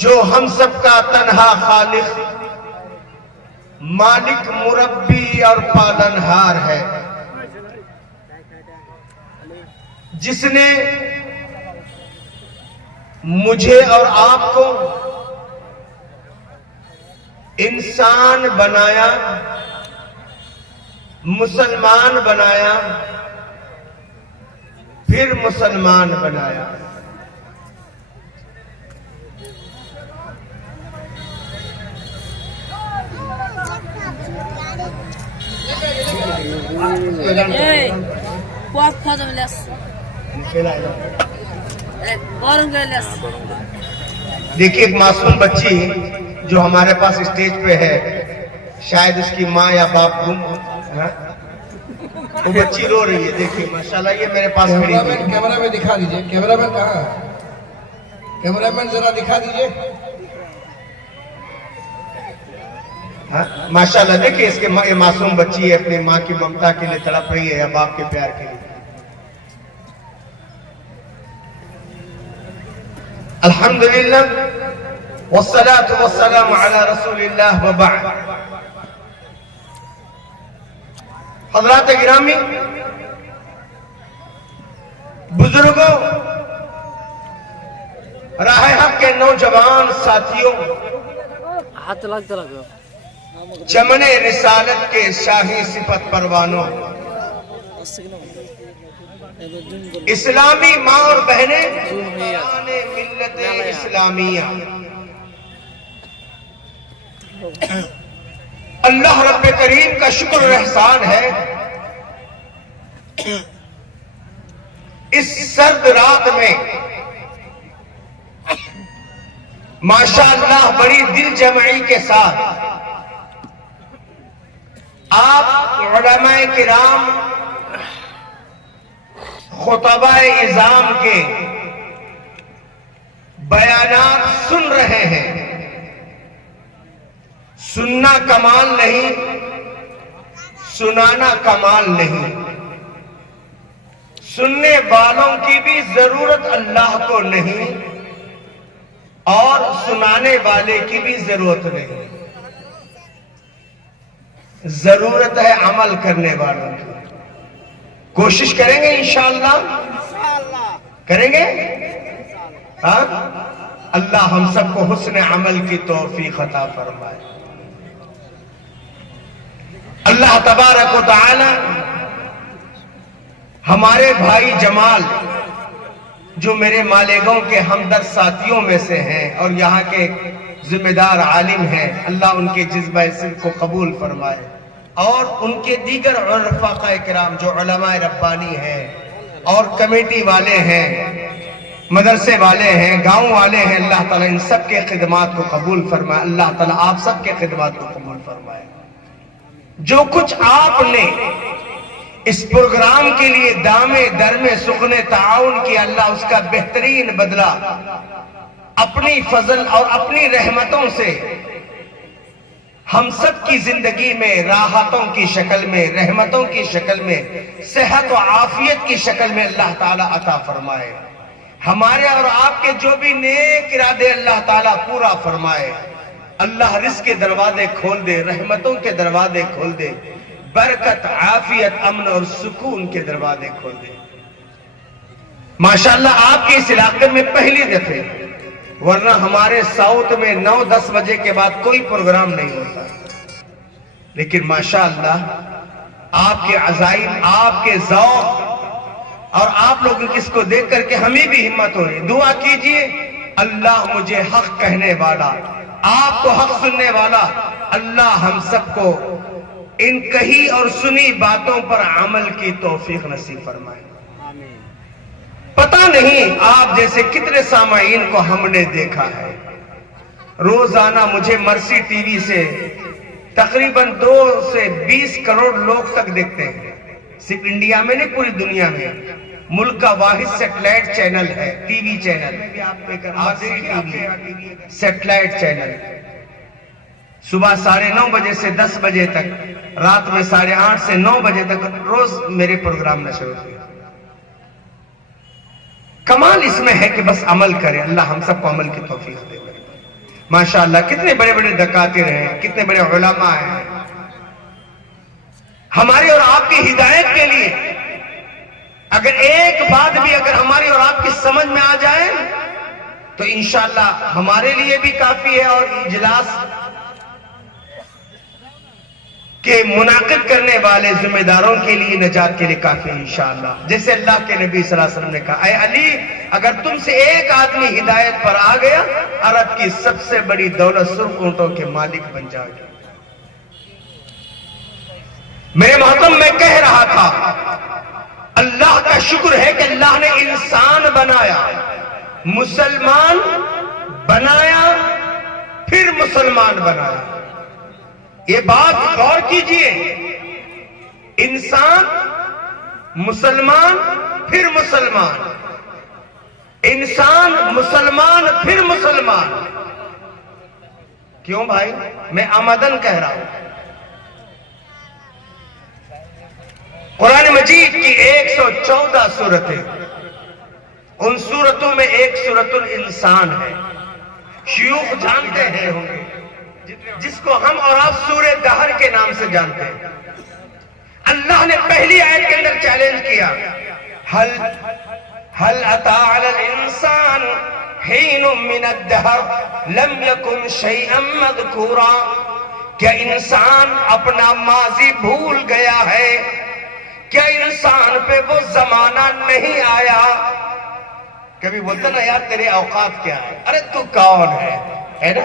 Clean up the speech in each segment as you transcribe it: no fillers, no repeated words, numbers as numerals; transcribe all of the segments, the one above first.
جو ہم سب کا تنہا خالق، مالک، مربی اور پالنہار ہے، جس نے مجھے اور آپ کو انسان بنایا، مسلمان بنایا، پھر مسلمان بنایا۔ دیکھیے ایک معصوم بچی جو ہمارے پاس اسٹیج پہ ہے، شاید اس کی ماں یا باپ گم، وہ بچی رو رہی ہے۔ دیکھیے ماشاءاللہ یہ میرے پاس کھڑی ہے۔ کیمرہ میں دکھا دیجئے، کیمرہ مین کہاں ہے؟ کیمرہ مین ذرا دکھا دیجئے۔ ماشاءاللہ دیکھیے اس کے یہ معصوم بچی ہے، اپنی ماں کی ممتا کے لیے تڑپ رہی ہے یا باپ کے پیار کے لیے۔ الحمدللہ والصلاة والسلام علی رسول اللہ وبعد۔ حضرات گرامی، بزرگوں، راہ حق کے نوجوان ساتھیوں، چمن رسالت کے شاہی صفت پروانوں، اسلامی ماں اور بہنیں، ملت اسلامیہ، اللہ رب کریم کا شکر و احسان ہے، اس سرد رات میں ماشاءاللہ بڑی دل جمعی کے ساتھ آپ علماء کرام، خطباء اعظام کے بیانات سن رہے ہیں۔ سننا کمال نہیں، سنانا کمال نہیں۔ سننے والوں کی بھی ضرورت اللہ کو نہیں اور سنانے والے کی بھی ضرورت نہیں، ضرورت ہے عمل کرنے والوں کی۔ کوشش کریں گے انشاءاللہ؟ کریں گے؟ ہاں؟ اللہ ہم سب کو حسن عمل کی توفیق عطا فرمائے۔ اللہ تبارک و تعالی ہمارے بھائی جمال جو میرے مالیگاؤں کے ہمدرد ساتھیوں میں سے ہیں اور یہاں کے ذمہ دار عالم ہیں، اللہ ان کے جذبہ صدق کو قبول فرمائے، اور ان کے دیگر رفقاء کرام جو علماء ربانی ہیں اور کمیٹی والے ہیں، مدرسے والے ہیں، گاؤں والے ہیں، اللہ تعالیٰ ان سب کے خدمات کو قبول فرمائے۔ اللہ تعالیٰ آپ سب کے خدمات کو قبول فرمائے۔ جو کچھ آپ نے اس پروگرام کے لیے دامے درمے سخن تعاون کیا، اللہ اس کا بہترین بدلہ اپنی فضل اور اپنی رحمتوں سے ہم سب کی زندگی میں راحتوں کی شکل میں، رحمتوں کی شکل میں، صحت و عافیت کی شکل میں اللہ تعالیٰ عطا فرمائے۔ ہمارے اور آپ کے جو بھی نیک ارادے اللہ تعالیٰ پورا فرمائے۔ اللہ رزق کے دروازے کھول دے، رحمتوں کے دروازے کھول دے، برکت، عافیت، امن اور سکون کے دروازے کھول دے۔ ماشاءاللہ آپ کے اس علاقے میں پہلی دفعہ، ورنہ ہمارے ساؤتھ میں 9-10 بجے کے بعد کوئی پروگرام نہیں ہوتا، لیکن ماشاءاللہ آپ کے عزائم، آپ کے ذوق اور آپ لوگوں اس کو دیکھ کر کے ہمیں بھی ہمت ہو رہی۔ دعا کیجئے اللہ مجھے حق کہنے والا، آپ کو حق سننے والا، اللہ ہم سب کو ان کہی اور سنی باتوں پر عمل کی توفیق نصیب فرمائے۔ پتہ نہیں آپ جیسے کتنے سامعین کو ہم نے دیکھا ہے، روزانہ مجھے مرسی ٹی وی سے تقریباً 2 سے 20 کروڑ لوگ تک دیکھتے ہیں، صرف انڈیا میں نہیں پوری دنیا میں۔ ملک کا واحد سیٹلائٹ چینل ہے، T V channel, satellite channel, صبح 9:30 بجے سے 10 بجے تک، رات میں 8:30 سے 9 بجے تک روز میرے پروگرام نشر ہوتے ہیں۔ کمال اس میں ہے کہ بس عمل کریں، اللہ ہم سب کو عمل کی توفیق دے۔ ماشاءاللہ کتنے بڑے بڑے دکاتر ہیں، کتنے بڑے علماء ہیں. ہماری اور آپ کی ہدایت کے لیے اگر ایک بات بھی اگر ہماری اور آپ کی سمجھ میں آ جائے تو انشاءاللہ ہمارے لیے بھی کافی ہے، اور اجلاس کہ منعقد کرنے والے ذمہ داروں کے لیے نجات کے لیے کافی ہے انشاءاللہ. جیسے اللہ کے نبی صلی اللہ علیہ وسلم نے کہا، اے علی اگر تم سے ایک آدمی ہدایت پر آ گیا، عرب کی سب سے بڑی دولت سرخ اونٹوں کے مالک بن جائے گا. میرے محترم میں کہہ رہا تھا اللہ کا شکر ہے کہ اللہ نے انسان بنایا، مسلمان بنایا، پھر مسلمان بنایا. یہ بات غور کیجئے، انسان، مسلمان، پھر مسلمان، انسان، مسلمان، پھر مسلمان. کیوں بھائی؟ میں آمدن کہہ رہا ہوں. قرآن مجید کی 114 سورتیں، ان سورتوں میں ایک سورت الانسان ہے. شیوخ جانتے ہیں ہوں گے، جس کو ہم اور آپ سورہ دہر کے نام سے جانتے ہیں. اللہ نے پہلی آیت کے اندر چیلنج کیا، هل اتى على الانسان حين من الدهر لم يكن شيئا مذكورا. کیا انسان اپنا ماضی بھول گیا ہے؟ کیا انسان پہ وہ زمانہ نہیں آیا؟ کبھی بولتا نا یار تیرے اوقات کیا ہے، ارے تو کون ہے نا.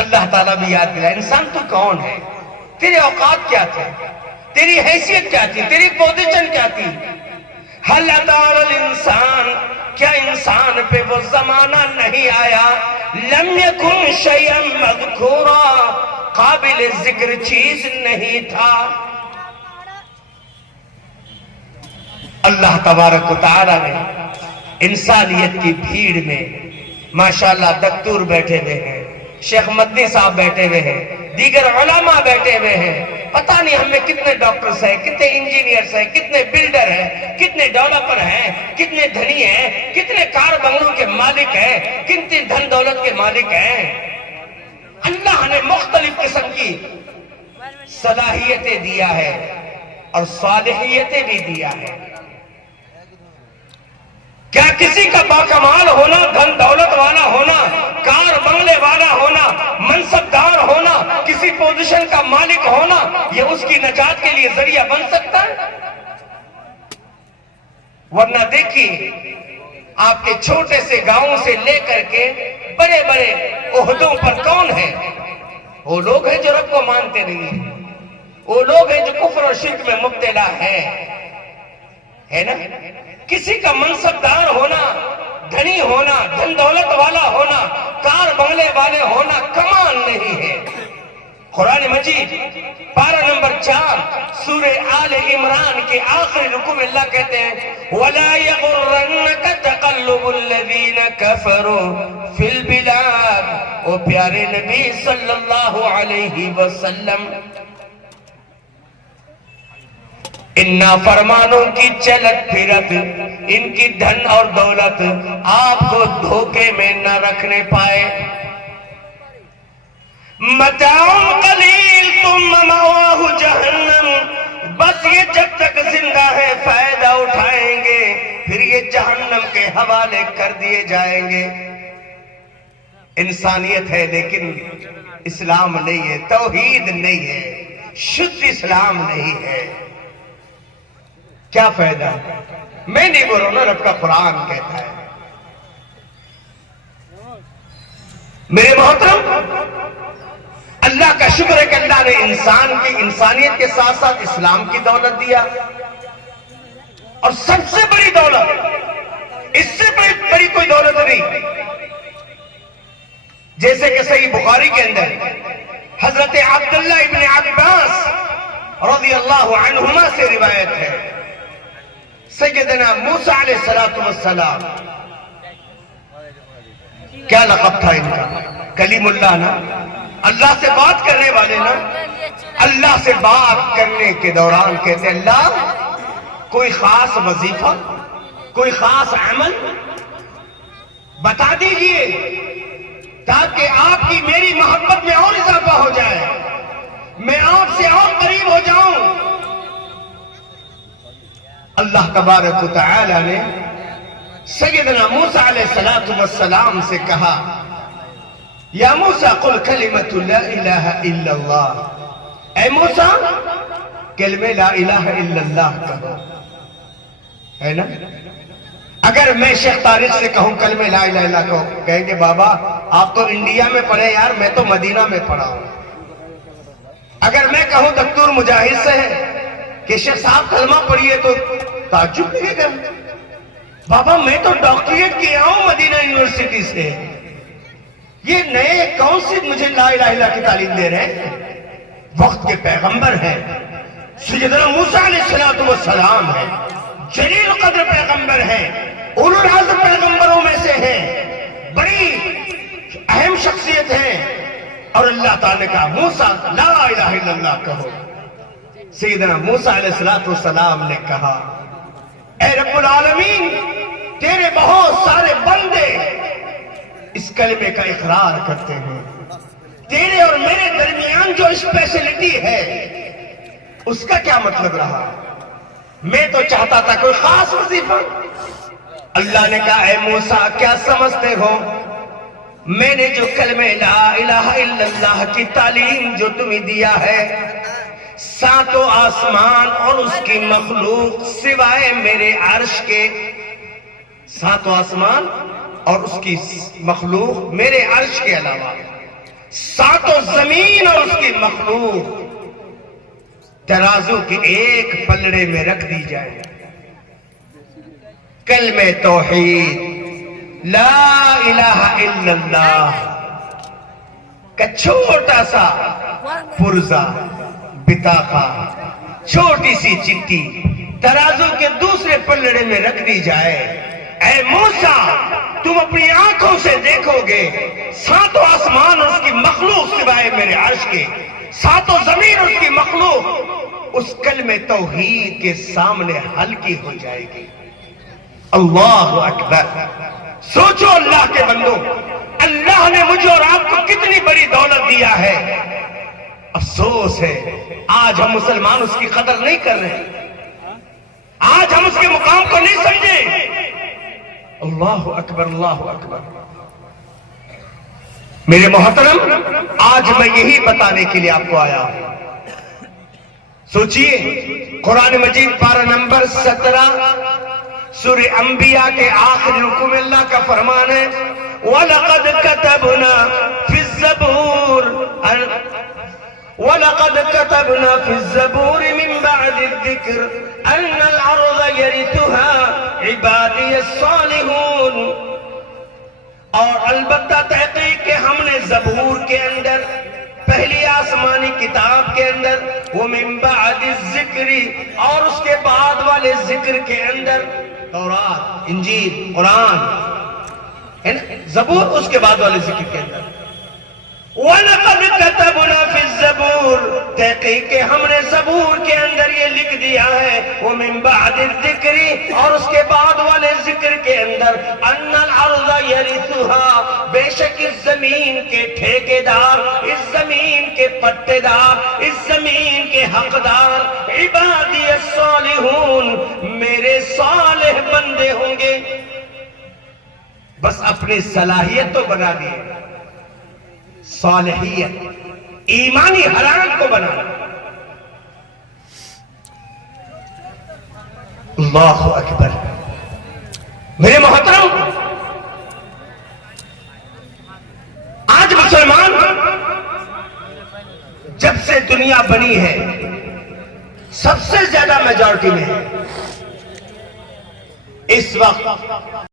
اللہ تعالیٰ بھی یاد دلا، انسان تو کون ہے، تیرے اوقات کیا تھے، تیری حیثیت کیا تھی، تیری پوزیشن کیا تھی. هل اتى على الانسان، کیا انسان پہ وہ زمانہ نہیں آیا، لم يكن شيئا مذكورا، قابل ذکر چیز نہیں تھا. اللہ تبارک و تعالی نے انسانیت کی بھیڑ میں ماشاءاللہ دکتور بیٹھے ہوئے ہیں، شیخ مدنی صاحب بیٹھے ہوئے ہیں، دیگر علماء بیٹھے ہوئے ہیں. پتہ نہیں ہم میں کتنے ڈاکٹرز ہیں، کتنے انجینئرز ہیں، کتنے بلڈر ہیں، کتنے ڈیولپر ہیں، کتنے دھنی ہیں، کتنے کار بنگلوں کے مالک ہیں، کتنے دھن دولت کے مالک ہیں. اللہ نے مختلف قسم کی صلاحیتیں دیا ہے اور صالحیتیں بھی دیا ہے. کیا کسی کا باکمال ہونا، دھن دولت والا ہونا، کار بنگلے والا ہونا، منصبدار ہونا، کسی پوزیشن کا مالک ہونا، یہ اس کی نجات کے لیے ذریعہ بن سکتا ہے؟ ورنہ دیکھیے آپ کے چھوٹے سے گاؤں سے لے کر کے بڑے بڑے عہدوں پر کون ہے؟ وہ لوگ ہیں جو رب کو مانتے نہیں ہیں، وہ لوگ ہیں جو کفر اور شرک میں مبتلا ہے نا. کسی کا منصبدار ہونا، دھنی ہونا، دھن دولت والا ہونا، کار بنگلے والے ہونا کمال نہیں ہے. قرآن مجید پارہ نمبر 4 سورہ آل عمران کے آخری رکوع میں اللہ کہتے ہیں وَلَا يَغُرَّنَّكَ تَقَلُّبُ الَّذِينَ كَفَرُوا فِي الْبِلَادِ. او پیارے نبی صلی اللہ علیہ وسلم، ان نافرمانوں کی چلت پھرت، ان کی دھن اور دولت آپ کو دھوکے میں نہ رکھنے پائے. متاع قلیل ثم مأواہ جہنم، بس یہ جب تک زندہ ہے فائدہ اٹھائیں گے، پھر یہ جہنم کے حوالے کر دیے جائیں گے. انسانیت ہے لیکن اسلام نہیں ہے، توحید نہیں ہے، شدھ اسلام نہیں ہے. کیا فائدہ ہے؟ میں نہیں بول رہا ہوں، رب کا قرآن کہتا ہے. میرے محترم، اللہ کا شکر ہے کہ اللہ نے انسان کی انسانیت کے ساتھ ساتھ اسلام کی دولت دیا. اور سب سے بڑی دولت، اس سے بڑی کوئی دولت نہیں. جیسے کہ صحیح بخاری کے اندر حضرت عبداللہ ابن عباس رضی اللہ عنہما سے روایت ہے، سیدنا موسیٰ علیہ السلام، کیا لقب تھا ان کا؟ کلیم اللہ نا، اللہ سے بات کرنے والے نا. اللہ سے بات کرنے کے دوران کہتے ہیں اللہ کوئی خاص وظیفہ، کوئی خاص عمل بتا دیجئے. تاکہ آپ کی میری محبت میں اور اضافہ ہو جائے، میں آپ سے اور قریب ہو جاؤں۔ اللہ تبارک و تعالی نے سیدنا موسیٰ علیہ السلام سے کہا، یا موسیٰ قل کلمۃ لا الہ الا اللہ، اے موسیٰ کلمہ لا الہ الا اللہ کہو، ہے نا؟ اگر میں شیخ طارق سے کہوں کلمہ لا الہ الا اللہ کہو، کہیں گے بابا آپ تو انڈیا میں پڑھے یار، میں تو مدینہ میں پڑھا ہوں۔ اگر میں کہوں دکتور مجاہد سے کہ شیخ صاحب کلمہ پڑھیے تو تعجب لگے گا، بابا میں تو ڈاکٹریٹ کیا ہوں مدینہ یونیورسٹی سے، یہ نئے کون سے مجھے لا الہ الا اللہ کی تعلیم دے رہے ہیں؟ وقت کے پیغمبر ہیں، سیدنا موسیٰ علیہ السلام ہیں، جلیل قدر پیغمبر ہیں، اولو العزم پیغمبروں میں سے ہیں، بڑی اہم شخصیت ہیں، اور اللہ تعالیٰ کا موسیٰ لا الہ الا اللہ کہو۔ سیدنا موسیٰ علیہ السلام نے کہا، اے رب العالمین تیرے بہت سارے بندے اس کلمے کا اقرار کرتے ہیں، تیرے اور میرے درمیان جو اسپیشلٹی ہے اس کا کیا مطلب رہا؟ میں تو چاہتا تھا کوئی خاص وظیفہ۔ اللہ نے کہا، اے موسیٰ کیا سمجھتے ہو، میں نے جو کلمہ لا الہ الا اللہ کی تعلیم جو تمہیں دیا ہے، ساتوں آسمان اور اس کی مخلوق سوائے میرے عرش کے، ساتوں آسمان اور اس کی مخلوق میرے عرش کے علاوہ، ساتوں زمین اور اس کی مخلوق ترازو کے ایک پلڑے میں رکھ دی جائے، کلمہ توحید لا الہ الا اللہ کا چھوٹا سا پرزہ، بطاقہ، چھوٹی سی چٹی ترازو کے دوسرے پلڑے میں رکھ دی جائے، اے موسیٰ تم اپنی آنکھوں سے دیکھو گے ساتوں آسمان اور اس کی مخلوق سوائے میرے عرش کے، ساتوں زمین اور اس کی مخلوق اس کلمہ توحید کے سامنے ہلکی ہو جائے گی۔ اللہ اکبر! سوچو اللہ کے بندو، اللہ نے مجھے اور آپ کو کتنی بڑی دولت دیا ہے، افسوس ہے آج ہم مسلمان اس کی قدر نہیں کر رہے، آج ہم اس کے مقام کو نہیں سمجھے۔ اللہ اکبر، اللہ اکبر! میرے محترم، آج میں یہی بتانے کے لیے آپ کو آیا ہوں۔ سوچئے قرآن مجید پارہ نمبر 17 سورہ انبیاء کے آخری رکوع میں اللہ کا فرمان ہے، وَلَقَدْ كَتَبْنَا فِي الزَّبُورِ وَلَقَدْ كَتَبْنَا فِي الزَّبُورِ مِن بَعْدِ الذِّكْرِ أَنَّ الْأَرْضَ يَرِثُهَا عِبَادِيَ الصَّالِحُونَ، اور البتہ تحقیق کہ ہم نے زبور کے اندر، پہلی آسمانی کتاب کے اندر، وہ من بعد الذکر، اور اس کے بعد والے ذکر کے اندر، تورات، انجیل، قرآن، زبور اس کے بعد والے ذکر کے اندر، وَلَقَدْ كَتَبْنَا فِي الزَّبُورِ، تحقیق کہ ہم نے زبور کے اندر یہ لکھ دیا ہے، وَمِن بَعْدِ الذِّكْرِ، اور اس کے بعد والے ذکر کے اندر، أَنَّ الْأَرْضَ يَرِثُهَا، بے شک اس زمین کے ٹھیکیدار، اس زمین کے پٹے دار، اس زمین کے حقدار، عبادی الصالحون، میرے صالح بندے ہوں گے۔ بس اپنی صلاحیت تو بنا دیے، صالحیت، ایمانی حرارت کو بنا۔ اللہ اکبر! میرے محترم، آج مسلمان جب سے دنیا بنی ہے سب سے زیادہ میجورٹی میں ہے۔ اس وقت